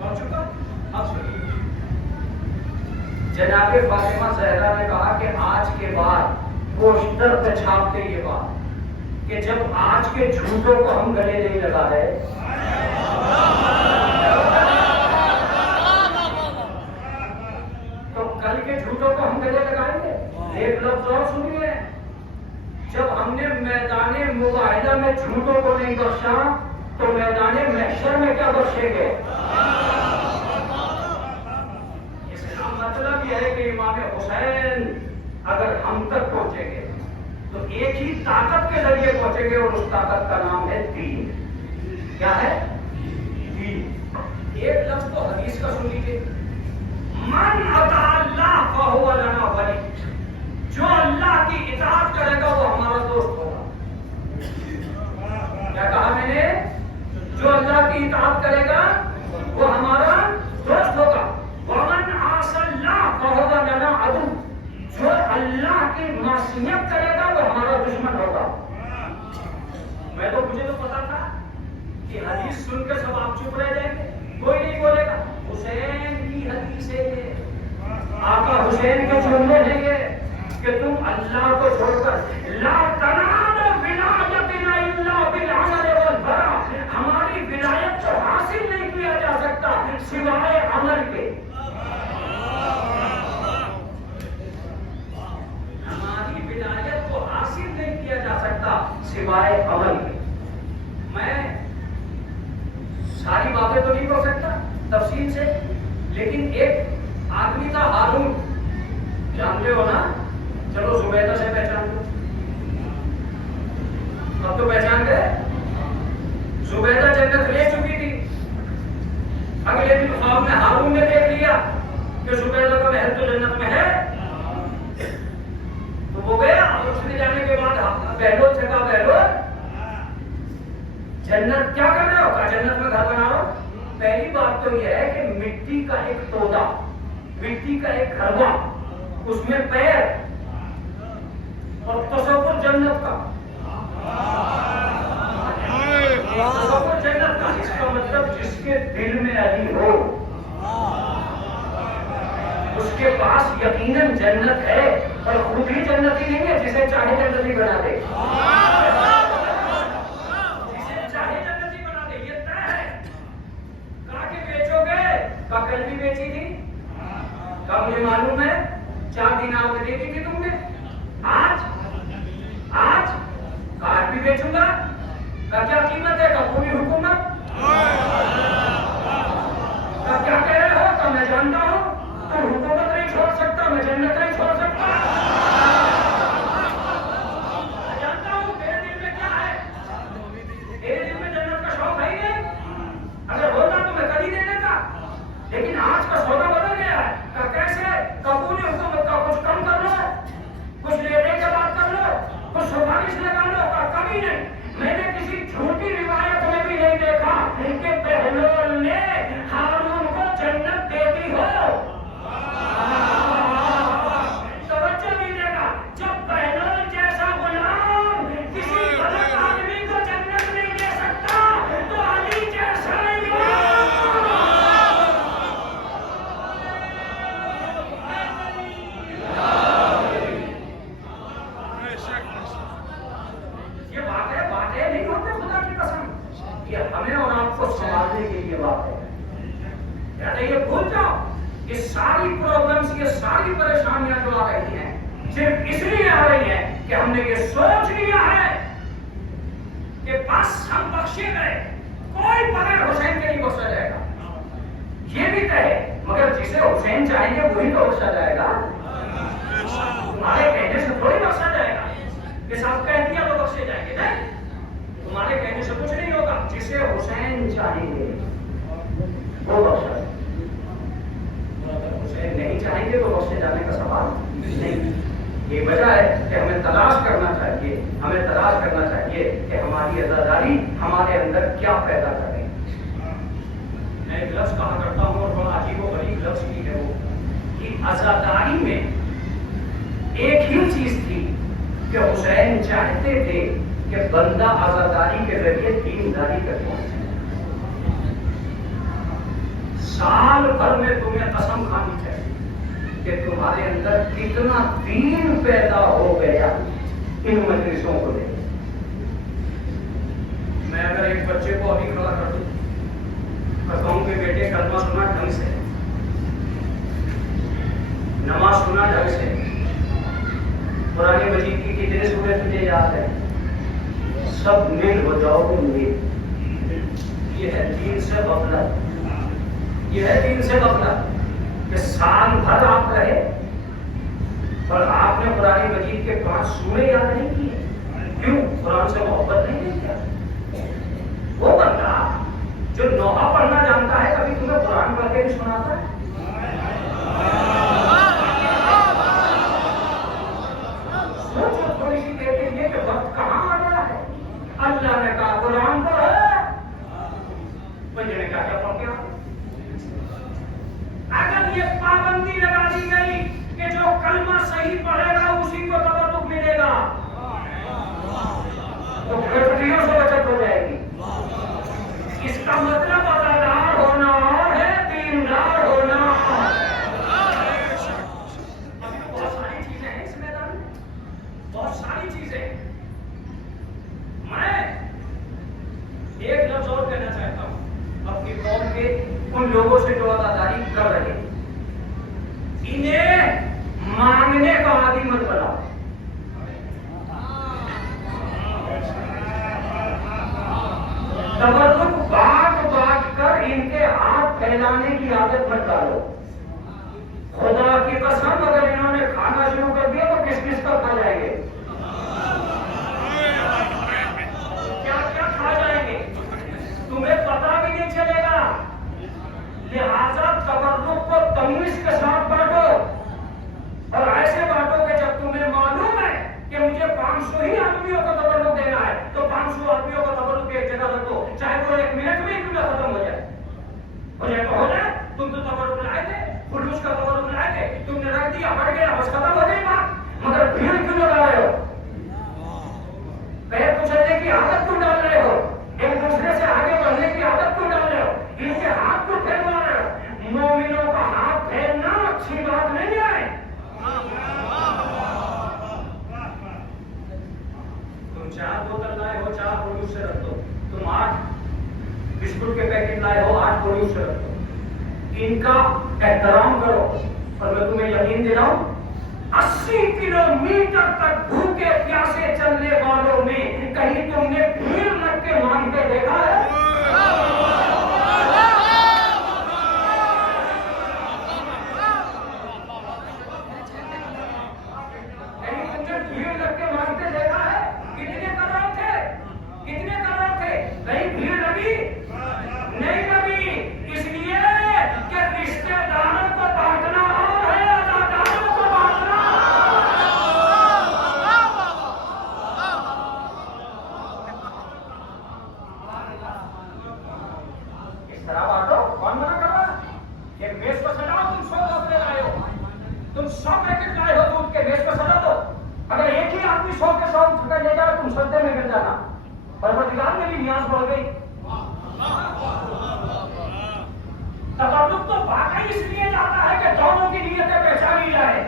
ہو چکا. اب سنیے جناب فاطمہ زہرا نے کہا کہ آج کے بعد پوسٹر پہ چھاپتے یہ بات کہ جب آج کے جھوٹوں کو ہم گلے نہیں لگا ہے تو کل کے جھوٹوں کو ہم گلے لگائیں گے. ایک لفظ اور سنیے، جب ہم نے میدان مباہلہ میں جھوٹوں کو نہیں بخشا تو میدان محشر میں کیا بخشیں گے؟ اس کا مطلب یہ ہے کہ امام حسین اگر ہم تک پہنچیں گے تو ایک ہی طاقت کے ذریعے پہنچیں گے، اور اس طاقت کا نام ہے دین۔ کیا ہے؟ دین۔ ایک لفظ تو حدیث کا سن لیجیے، من اطاع اللہ فہو لنا ولی، جو اللہ کی اطاعت کرے گا وہ ہمارا دوست ہوگا۔ کیا کہا میں نے؟ جو اللہ کی اطاعت کرے گا وہ ہمارا دوست ہوگا۔ ومن عصى اللہ فہو لنا عدو، جو اللہ کی معصیت کرے گا وہ ہمارا دشمن ہوگا۔ میں تو مجھے تو پتا تھا کہ حدیث سن کے سب آپ چپ رہ جائیں گے، کوئی نہیں بولے گا۔ حسین کی حدیث ہے یہ، آقا حسین کے جملے ہیں یہ کہ تم اللہ کو چھوڑ کر لا تنالوا ولایتنا الا بالعمل والبراء، ہماری ولایت کو حاصل نہیں کیا جا سکتا سوائے عمل کے۔ ہماری ولایت کو حاصل نہیں کیا جا سکتا سوائے عمل کے۔ میں ساری باتیں تو نہیں کر سکتا تفصیل سے، لیکن ایک آدمی تھا ہارون، جانتے ہو نا؟ چلو زبیدہ سے پہچان دو، اب تو پہچان گئے۔ زبیدہ جنت لے چکی تھی، اگلے دن خواب میں ہارون نے دیکھ لیا کہ زبیدہ کا محل تو جنت میں ہے، تو وہ گیا۔ اور اس نے جانے کے بعد بہلول سے کہا، بہلول جنت کیا کر رہے ہو؟ کہا جنت میں گھر بنا رہا ہوں۔ پہلی بات تو یہ ہے کہ مٹی کا ایک تودا، مٹی کا ایک گھروا، اس میں پیر، اور تصور جنت کا، تصور جنت کا، اس کا مطلب جس کے دل میں علی ہو اس کے پاس یقیناً جنت ہے، اور خود ہی جنتی نہیں ہے، جسے چاہے جنتی بنا دے، جسے چاہے جنتی بنا دے، یہ طے ہے۔ کہا کہ بیچو گے؟ کہا کل بھی بیچی تھی، کہا مجھے معلوم ہے 4 دینار میں دے دی تھی تم نے، آج کار بھی بیچوں گا۔ کہا کیا قیمت ہے؟ کہا پوری حکومت۔ کہا کیا کہہ رہے ہو؟ کہا میں جانتا ہوں تو حکومت نہیں چھوڑ سکتا، میں جنت نہیں چھوڑ سکتا، میں جانتا ہوں میرے دل میں کیا ہے، میرے دل میں جنت کا شوق ہے ہی نہیں، اگر ہوتا تو میں کل ہی دے دیتا، لیکن آج کا سودا بدل گیا ہے۔ کہا کیسے؟ کہا پوری حکومت کا کچھ کم کر لو، کچھ لینے کے بعد کر لو، کچھ سفارش لگا لو۔ کہا کبھی نہیں، میں نے کسی جھوٹی روایت میں بھی نہیں دیکھا کہ بہلول نے ہارون کو جنت دے دی ہو۔ توجہ دیجیے گا، جب بہلول جیسا غلام کسی غلط آدمی کو جنت نہیں دے سکتا تو علی جیسا یہ باتیں نہیں ہوتے خدا کی قسم، یہ ہمیں اور آپ کو سنبھالنے کے لیے بات ہے۔ کہتے یہ بھول جاؤ، یہ ساری پرابلمز، یہ ساری پریشانیاں جو آ رہی ہیں صرف اس لیے آ رہی ہیں کہ ہم نے یہ سوچ لیا ہے کہ بس ہم بخشے گئے، کوئی بغیر حسین کے نہیں بخشا جائے گا۔ یہ بھی کہے مگر جسے حسین چاہیں گے وہی تو بخشا جائے گا، تمہارے کہنے سے تھوڑی بخشا جائے گا کہ صاحب کہہ دیا تو بخشے جائیں گے، نہیں، تمہارے کہنے سے کچھ نہیں ہوگا، جسے حسین چاہیں گے وہ بخشا جائے گا، اگر حسین نہیں چاہیں گے تو بخشے جانے کا سوال نہیں۔ یہ وجہ ہے کہ ہمیں تلاش کرنا چاہیے کہ ہماری عزاداری ہمارے اندر کیا پیدا کرے۔ میں ایک لفظ کہا کرتا ہوں اور بڑا عجیب و غریب لفظ بھی ہے وہ، کہ عزاداری میں ایک ہی چیز تھی کہ حسین چاہتے تھے کہ بندہ عزاداری کے ذریعے دینداری تک پہنچے۔ سال بھر میں تمہیں قسم کھانی چاہیے کہ تمہارے اندر کتنا دین پیدا ہو گیا ان مجلسوں کو لے۔ میں اگر ایک بچے کو ابھی کھڑا کر دوں اور کہوں کہ بیٹے کلمہ سنا ڈھنگ سے، نماز سنا ڈھنگ سے، قرآن مجید کی کتنے سورے تجھے یاد ہے؟ سب مل ہو جاؤ گے مل. یہ ہے دین سے غفلت، یہ ہے دین سے غفلت کہ سال بھر آپ رہے اور آپ نے قرآن مجید کے 5 سورے یاد نہیں کیے. کیوں؟ قرآن سے محبت نہیں کیا. وہ بندہ جو نوحہ پڑھنا جانتا ہے کبھی تمہیں قرآن پڑھ کے نہیں سناتا ہے؟ سوچو تھوڑی سی دیر کے لیے کہ وقت کہاں آ گیا ہے. اللہ نے کہا قرآن پڑھو، بندے نے کہا کیا پڑھ گیا. اگر یہ پابندی لگا دی گئی کہ جو کلمہ صحیح پڑھے گا اسی کو تبرک ملے گا تو گھٹڑیوں سے بچت ہو جائے گی. اس کا مطلب ادادار ہونا اور ہے، دیندار ہونا. بہت ساری چیزیں ہیں اس میدان میں، بہت ساری چیزیں. میں ایک لفظ اور کہنا چاہتا ہوں اپنی قوم کے ان لوگوں سے جو اداداری کر رہے ہیں، انہیں مانگنے کا عادی مت بناؤ. تبرک بانٹ بانٹ کر ان کے ہاتھ پھیلانے کی عادت مت ڈالو. خدا کی قسم اگر انہوں نے کھانا شروع کر دیا تو کس کس کا کھا جائیں گے؟ کیا کیا کھا جائیں گے تمہیں پتا بھی نہیں چلے گا. لہذا تبرک کو تمیز کے ساتھ بانٹو اور ایسے بانٹو کہ جب تمہیں معلوم ہے کہ مجھے 500 ہی آدمیوں کو تبرک دینا ہے تو 500 آدمیوں کو تبرک ایک جگہ رکھو، چاہے وہ 1 منٹ میں کیوں نہ ختم ہو جائے. ہو جائے تو ہو جائے. تم تو تبرک لائے تھے، خلوص کا تبرک لائے تھے، تم نے رکھ دیا، ہٹ گیا، بس ختم ہو گئی بات. مگر بھیڑ کیوں لگا رہے ہو؟ پیر کچلنے کی عادت کیوں ڈال رہے ہو؟ ایک دوسرے سے آگے بڑھنے کی عادت کیوں ڈال رہے ہو؟ ان کے ہاتھ کیوں پھیلوا رہے ہو؟ مومنوں کا ہاتھ پھیلنا اچھی بات نہیں ہے. تم 4 بوتل لائے ہو، 4 خلوص سے رکھ دو. تم 8 بسکٹ کے پیکٹ لائے ہو، 8 خلوص سے رکھ دو. ان کا احترام کرو اور میں تمہیں یقین دلاؤں 80 کلومیٹر تک بھوکے پیاسے چلنے والوں میں کہیں تم نے بھیڑ رکھ کے مانگتے دیکھا ہے؟ کہیں تم نے بھیڑ رکھ کے مانگتے دیکھا ہے؟ کتنے کروڑ تھے؟ کتنے کروڑ تھے؟ کہیں بھیڑ لگی؟ نہیں لگی. اس لیے کہ رشتے داروں کو بانٹنا اور ہے، اداداروں کو بانٹنا. اس طرح بانٹو. کون منع کر رہا؟ ایک میز پر سجاؤ. تم 100 بوتلیں لائے ہو، تم 100 پیکٹ لائے ہو دودھ کے، میز پر سجا دو. اگر ایک ہی آدمی 100 کے 100 ٹھکا لے جائے تم سجدے میں گر جانا. پروردگار میں بھی نیاز بڑھ گئی. تبرک تو واقعی اس لیے جاتا ہے کہ دونوں کی نیتیں پہچانی جائے.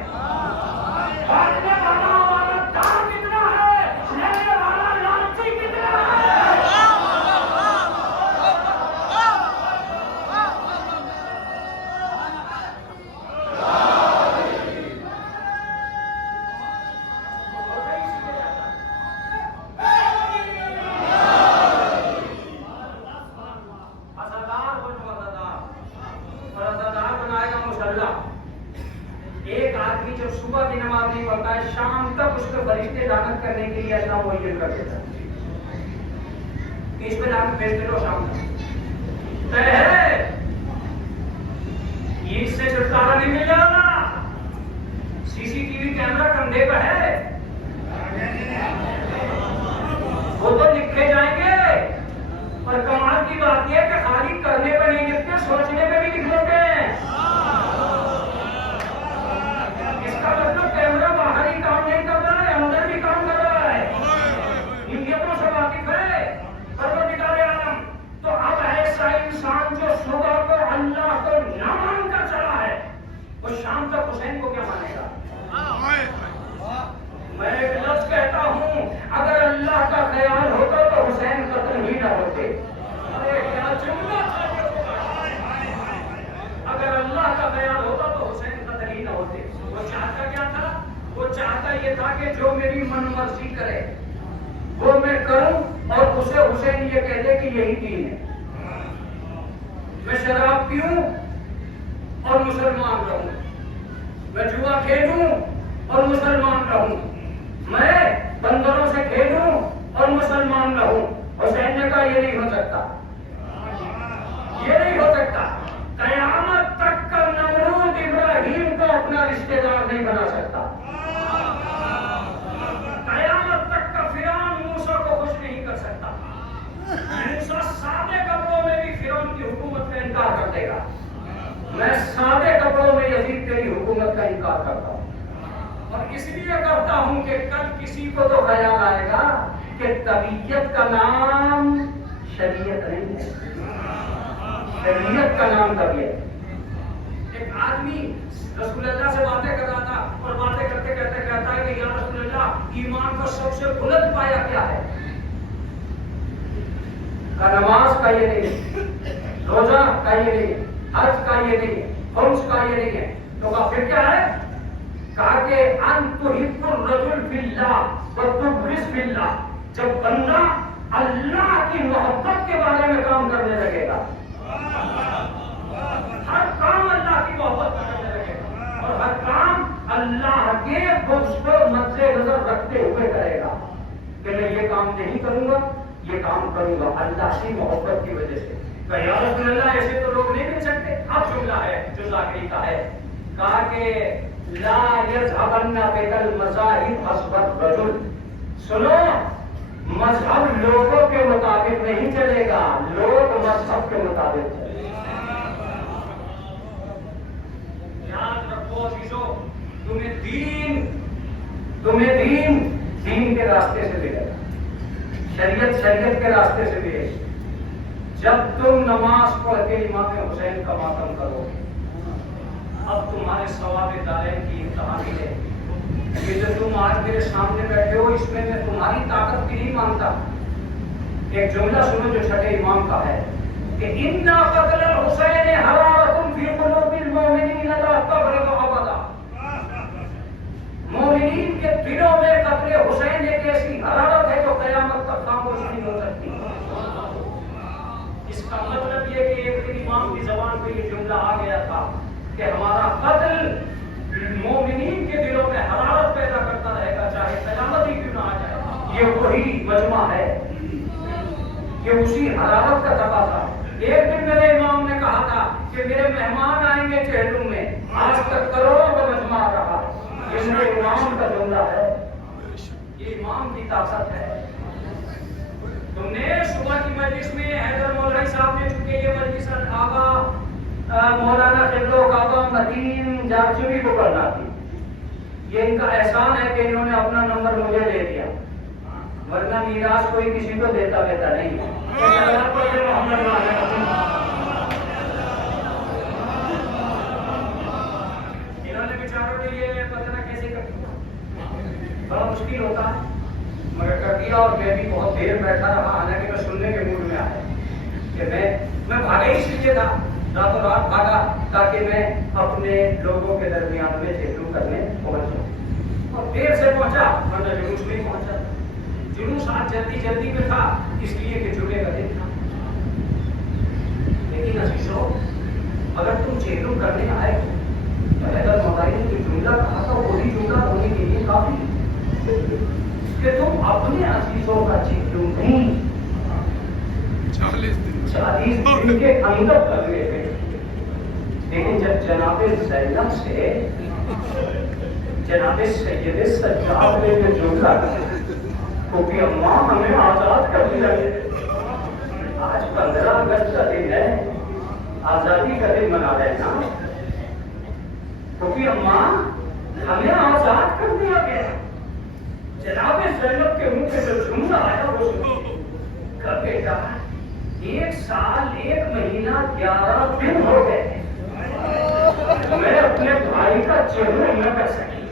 بانٹنے والا امانتدار کتنا ہے، لینے والا لالچی کتنا ہے. ایک آدمی جب صبح کی نماز نہیں پڑھتا ہے شام تک اس کو فرشتے لعنت کرنے کے لیے اللہ معین کر دیتا ہے کہ اس پہ لعنت بھیج دو شام تک. عید سے چھٹکارا نہیں مل جائے گا. CCTV کیمرہ کندھے پہ ہے، وہ تو لکھے جائیں گے. اور کمال کی بات یہ کہ خالی کرنے پہ نہیں لکھتے، سوچنے پہ بھی لکھ لیتے ہیں. کیمرہ باہر ہی کام نہیں کر رہا ہے، اندر بھی کام کر رہا ہے. نیتوں سے واقف ہے پروردگار عالم. تو اب ایسا انسان جو صبح کو اللہ کو نہ مان کر چلا ہے وہ شام تک حسین کو کیا مانے گا؟ کہ جو میری من مرضی کرے وہ میں کروں اور اسے حسین یہ کہہ دے کہ یہی دین ہے. میں شراب پیوں اور مسلمان رہوں, میں جوا کھیلوں اور مسلمان رہوں, میں بندروں سے کھیلوں اور مسلمان رہوں. حسین نے کہا یہ نہیں ہو سکتا, یہ نہیں ہو سکتا. قیامت تک کا نمرود ابراہیم کو اپنا رشتہ دار نہیں بنا سکتا. قیامت تک کا فرعون موسیٰ کو خوش نہیں کر سکتا. موسیٰ سادے کپڑوں میں بھی فرعون کی حکومت کا انکار کر دے گا. میں سادے کپڑوں میں یزید تیری حکومت کا انکار کرتا ہوں, اور اس لیے کرتا ہوں کہ کل کسی کو تو خیال آئے گا کہ طبیعت کا نام شریعت نہیں ہے, شریعت کا نام طبیعت. ایک آدمی رسول اللہ سے باتیں کر رہا تھا اور باتیں کرتے کرتے کہتا ہے کہ یا رسول اللہ ایمان کا سب سے بلند پایا کیا ہے؟ کا نماز کا یہ نہیں, روزہ کا یہ نہیں, حج کا یہ نہیں, خمس کا یہ نہیں ہے. تو کہا پھر کیا ہے؟ کہا کہ ان تحب الرجل فی اللہ وتبغض فی اللہ. جب بندہ اللہ کی محبت کے بارے میں کام کرنے لگے گا, ہر کام اللہ کی محبت کرنے لگے گا اور ہر کام اللہ کے بغض کو مد نظر رکھتے ہوئے کرے گا کہ میں یہ کام نہیں کروں گا, یہ کام کروں گا اللہ کی محبت کی وجہ سے. کہ یا رسول اللہ ایسے تو لوگ نہیں مل سکتے. اب جملہ ہے جو ذاکری کا ہے, کہا کہ لا یذهبن بک المذاہب حسب الرجل. سنو, مذہب لوگوں کے مطابق نہیں چلے گا, لوگ مذہب کے مطابق چلے گا. یاد رکھو عزیزو, تمہیں دین کے راستے سے ملے گا, شریعت کے راستے سے ملے گی. جب تم نماز پڑھ کے امام حسین کا ماتم کرو گے, اب تمہارے ثواب دارین کی انتہا ملے. یہ جو تم آج میرے سامنے بیٹھے ہو اس میں تمہاری طاقت کی نہیں مانتا. ایک جملہ سنو جو چھٹے امام کا ہے کہ اِنَّا قَتْلَ الْحُسَيْنِ حَرَارَةٌ فِي قُلُوبِ الْمُؤْمِنِينَ لَا تَبْرِدُ أَبَدًا. مومنین کے دلوں میں قتل حسین ایک ایسی حرارت ہے جو قیامت تک خاموش نہیں ہو سکتی. اس کا مطلب یہ کہ ایک دن امام کی زبان پہ یہ جملہ آ گیا تھا کہ ہمارا قتل مومنین کے دلوں میں حرارت پیدا کرتا رہے گا چاہے قیامت ہی کیوں نہ آ جائے. یہ وہی مجمع ہے, یہ اسی حرارت کا تقاضا ہے. ایک دن میرے امام نے کہا تھا کہ میرے مہمان آئیں گے چہلم میں, آج تک کروڑوں کا مجمع آ رہا. یہ میرے امام کا جملہ ہے, یہ امام کی طاقت ہے. تم نے صبح کی مجلس میں حیدر مولوی صاحب نے چونکہ یہ مجلس آغا مولانا قبلو کعبہ مدین جارچوی کو کرنا تھی, یہ ان کا احسان ہے کہ انہوں نے اپنا نمبر مجھے دے دیا, ورنہ میراث کوئی کسی کو دیتا نہیں. انہوں نے بیچاروں نے یہ پتہ نہ کیسے کر دیا, بڑا مشکل ہوتا ہے مگر کر دیا. اور میں بھی بہت دیر بیٹھا رہا, حالانکہ میں سننے کے موڈ میں آیا کہ میں بھاگا ہی اس لیے تھا, راتوں رات بھاگا تاکہ میں اپنے لوگوں کے درمیان میں جھیلوں کرنے پہنچ جاؤں. اور دیر سے پہنچا ورنہ جلوس نہیں پہنچا. جلوس آج جلدی میں تھا اس لیے کہ جمعے کا دن تھا. لیکن عزیزو, اگر تم جھیلوں کرنے آئے تو حیدر مولوی نے جو جملہ کہا تھا وہی جملہ ہونے کے لیے کافی کہ تم اپنے عزیزوں کا جھیلوں نہیں 40 دن کے اندر کر رہے تھے. لیکن جب جناب زینب سے جناب سید سجاد نے جو جملہ کیونکہ اماں ہمیں آزاد کر دیا. آج 15 اگست کا دن ہے, آزادی کا دن منا رہے نا, کیونکہ اماں ہمیں آزاد کر دیا گیا. جناب زینب کے منہ سے جو جملہ آیا وہ کہ بیٹا 1 سال 1 مہینہ 11 دن ہو گئے میں اپنے بھائی کا چہرہ نہ کر سکی.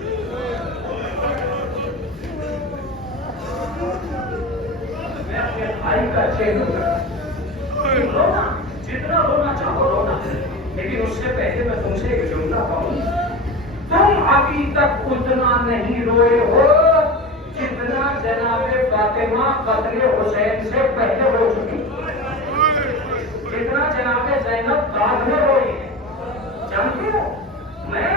میں اپنے بھائی کا چہرہ رونا, جتنا رونا چاہو رونا, لیکن اس سے پہلے میں تم سے ایک جملہ کہوں, تم ابھی تک اتنا نہیں روئے ہو قتل حسین سے پہلے ہو چکی، جتنا جناب زینب بعد میں ہوئی ہے۔ جانتے ہو میں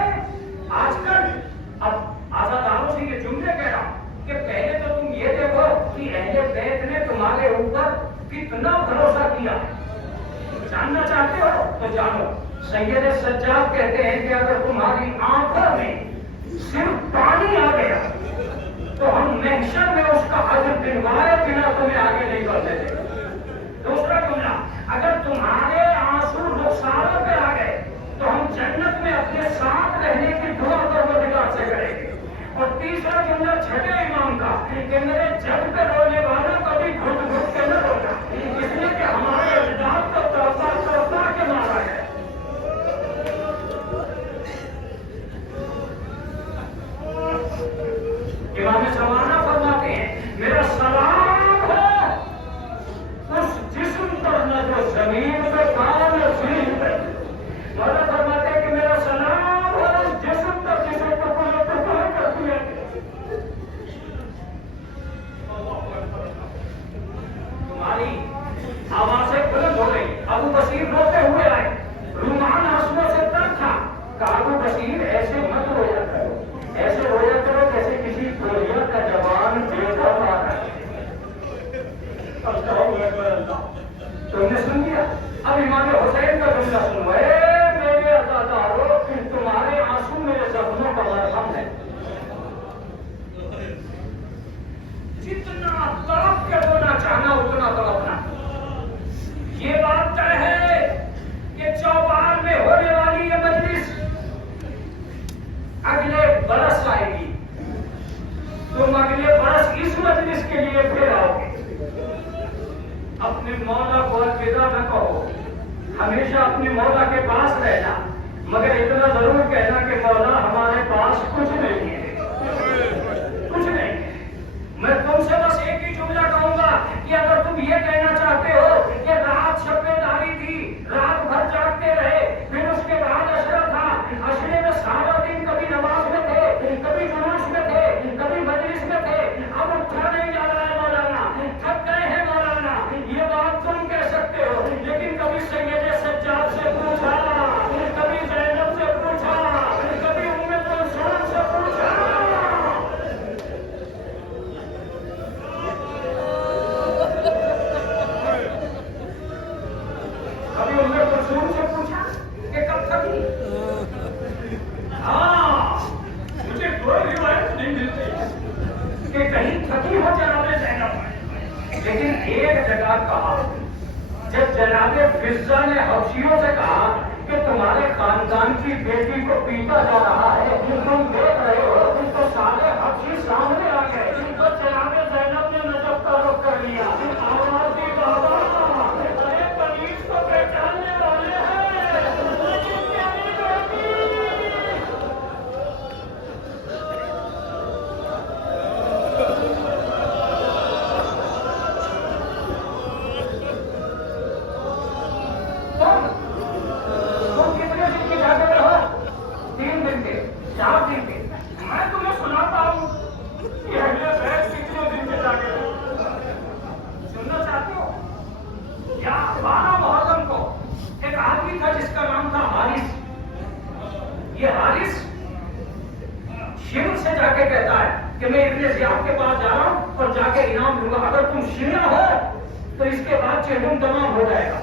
آج کل اب آزاداروں سے یہ جملے کہہ رہا ہوں کہ پہلے تو تم یہ دیکھو کہ اہل بیت نے تمہارے اوپر کتنا بھروسہ کیا۔ جاننا چاہتے ہو تو جانو، سید سجاد کہتے ہیں کہ اگر تمہاری آنکھوں میں صرف پانی آ گیا تو ہم محشر میں اس کا اجر دلوائے بنا تمہیں آگے نہیں بڑھنے دیں گے۔ دوسرا جملہ، اگر تمہارے آنسو رخساروں پہ آ گئے تو ہم جنت میں اپنے ساتھ رہنے کی دعا پروردگار سے کریں گے۔ اور تیسرا جملہ چھٹے امام کا کہ میرے جگ پہ رونے والا کبھی گھٹ گھٹ کے نہ رونا، اس لیے کہ ہمارے اجداد کو توبہ کے مارا ہے۔ امام زمانہ فرماتے ہیں میرا سلام ہے اس جسم پر نہ جو زمین پہ کام زمین پہ۔ مولا فرماتے ہیں کہ میرا سلام ہے اس جسم پر جسے پر کرتی ہے۔ تمہاری آوازیں بلند ہو گئی، ابو بصیر روتے ہوئے آئے، رومان آنسوؤں سے تر تھا کہ ابو بصیر ایسے مت رویا کرو، ایسے رویا کرو جیسے کسی گوریا کا جوان بیٹا مار رہا ہے۔ تم نے سن لیا؟ اب امام حسین کا جملہ سنو، اے میرے عزادارو تمہارے آنسو میرے زخموں کا مرہم ہے۔ جتنا تڑپ کے رونا چاہنا اتنا تڑپنا۔ یہ بات طے ہے کہ چوپال میں ہونے والی یہ مجلس اگلے برس آئے گی، تم اگلے برس اس مجلس کے لیے پھر آؤ گے۔ اپنے مولا کو الوداع نہ کہو، ہمیشہ اپنے مولا کے پاس رہنا، مگر اتنا ضرور کہنا کہ مولا ہمارے پاس کچھ نہیں ہے، کچھ نہیں ہے۔ میں تم سے بس ایک ہی جملہ کہوں گا کہ اگر تم یہ کہنا چاہتے ہو کہ رات شب داری تھی، رات بھر جاگتے رہے، پھر اس کے بعد عشرہ تھا، عشرے میں سارا دن کبھی نماز میں تھے، کبھی جلوس میں تھے، کبھی مجلس میں تھے، اب اٹھا نہیں جا رہا ہے مولانا، تھک گئے ہیں مولانا، یہ بات تم کہہ سکتے ہو، لیکن کبھی سید سجاد سے پوچھا، کبھی زینب سے پوچھا، کبھی ام کلثوم سے پوچھا، کبھی ام کلثوم سے پوچھا کہ کب تھکی؟ ہاں، مجھے کوئی روایت نہیں ملتی کہ کہیں تھکی ہو جناب زینب، لیکن ایک جگہ کہا، جب جناب فضہ نے حبشیوں سے کہا کہ تمہارے خاندان کی بیٹی کو پیٹا جا رہا ہے، تم دیکھ رہے ہو، تو سارے حبشی سامنے آ گئے، تو جناب زینب نے نجف کا رخ کر لیا، آواز دی بابا، ارے پولیس کو پہچاننے والے ہیں۔ کہ میں ابن زیاد کے پاس جا رہا ہوں اور جا کے انعام دوں گا، اگر تم شیعہ ہو تو اس کے بعد چہرم تمام ہو جائے گا،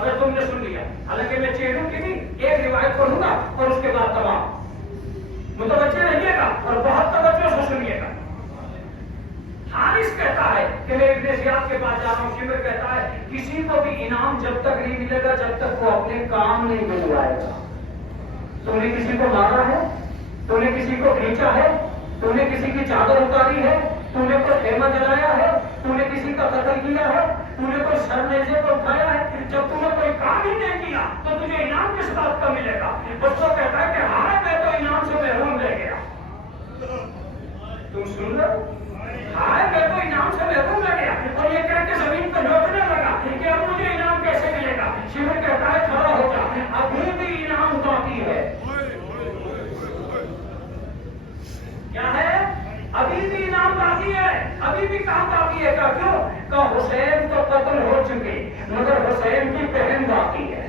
اگر تم نے سن لیا۔ حالانکہ میں چہرم کی بھی ایک روایت پڑھوں گا اور اس کے بعد تمام، متوجہ رہیے گا اور بہت توجہ سے سنیے گا۔ حارث کہتا ہے کہ میں ابن زیاد کے پاس جا رہا ہوں، شمر کہتا ہے کسی کو بھی انعام جب تک نہیں ملے گا جب تک وہ اپنے کام نہیں بنوائے گا۔ تم نے کسی کو مارا ہے، تم نے کسی کو کھینچا ہے، تم نے کسی کی چادر اتاری ہے، تم نے کوئی خیمہ جلایا ہے، تم نے کسی کا قتل کیا ہے، تم نے کوئی سر نیزے کو اٹھایا ہے، جب تم نے کوئی کام ہی نہیں کیا تو تجھے انعام کس بات کا ملے گا؟ بس وہ کہتا ہے کہ ہاں میں تو انعام سے محروم رہ گیا۔ تم سن رہے ہو؟ ہاں میں تو انعام سے محروم رہ گیا، اور یہ کہہ کے زمین پر لوٹنے لگا کہ اب مجھے انعام کیسے ملے گا؟ شمر کہتا ہے کھڑا ہو جا، ابھی بھی انعام باقی ہے۔ کیا ہے؟ ابھی بھی انعام باقی ہے، ابھی ابھی بھی کام باقی ہے کیا؟ کیوں کہ حسین تو قتل ہو چکے مگر حسین کی بہن باقی ہے.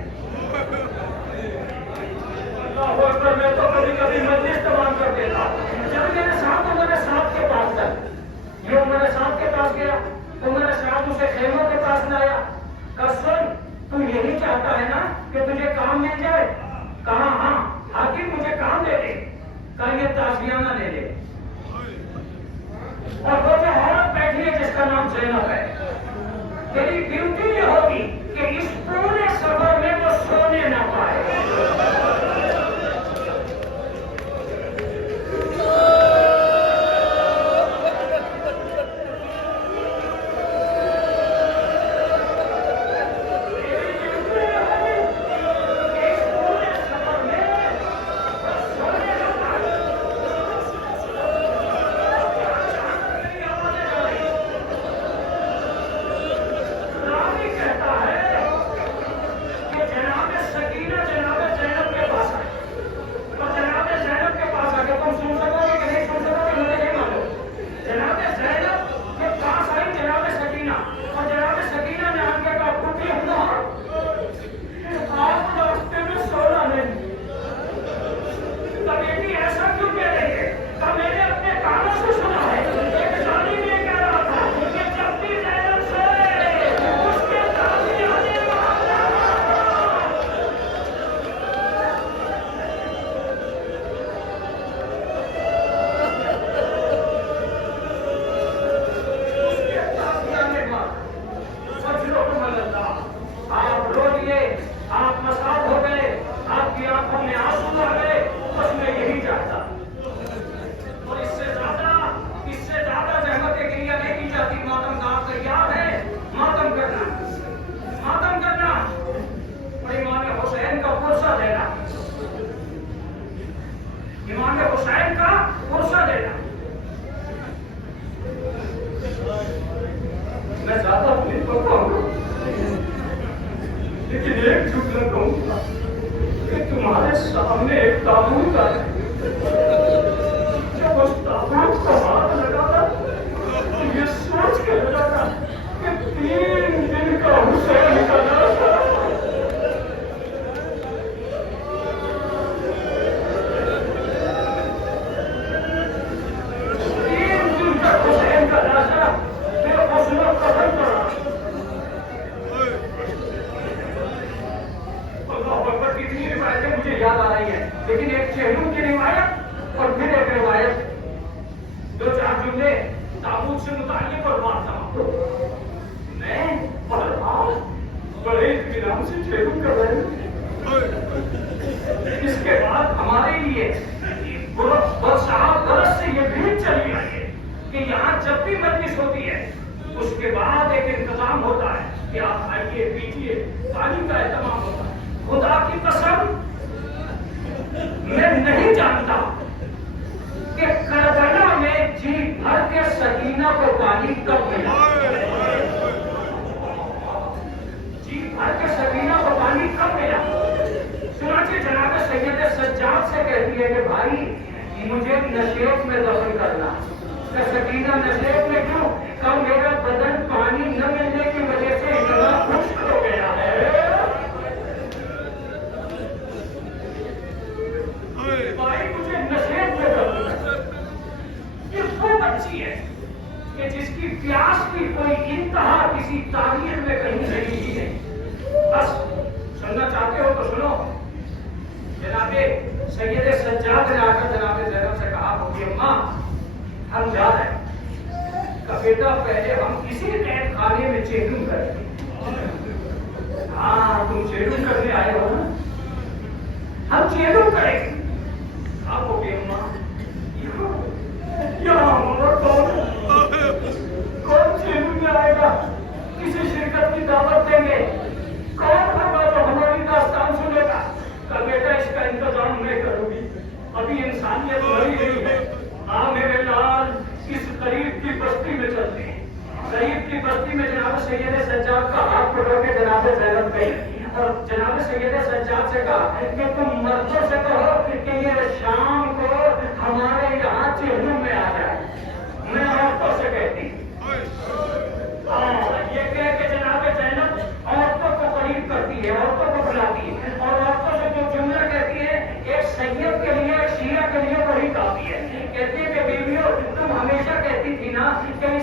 اللہ اکبر. میں تو کبھی کبھی مجلس تمام کر دیتا جب میرے ساتھ عمر صاحب کے پاس تک یہ عمر صاحب کے پاس گیا. عمر صاحب اسے خیموں کے پاس لایا. کہا سن تو یہی چاہتا ہے نا کہ تجھے کام مل جائے؟ کہا ہاں حاکم مجھے کام دے دے. کہا یہ تعزیانہ لے لے. اور وہ جو عورت بیٹھی ہے جس کا نام زینب ہے تیری ڈیوٹی یہ ہوگی کہ اس پورے سفر میں وہ سونے نہ پائے.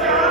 4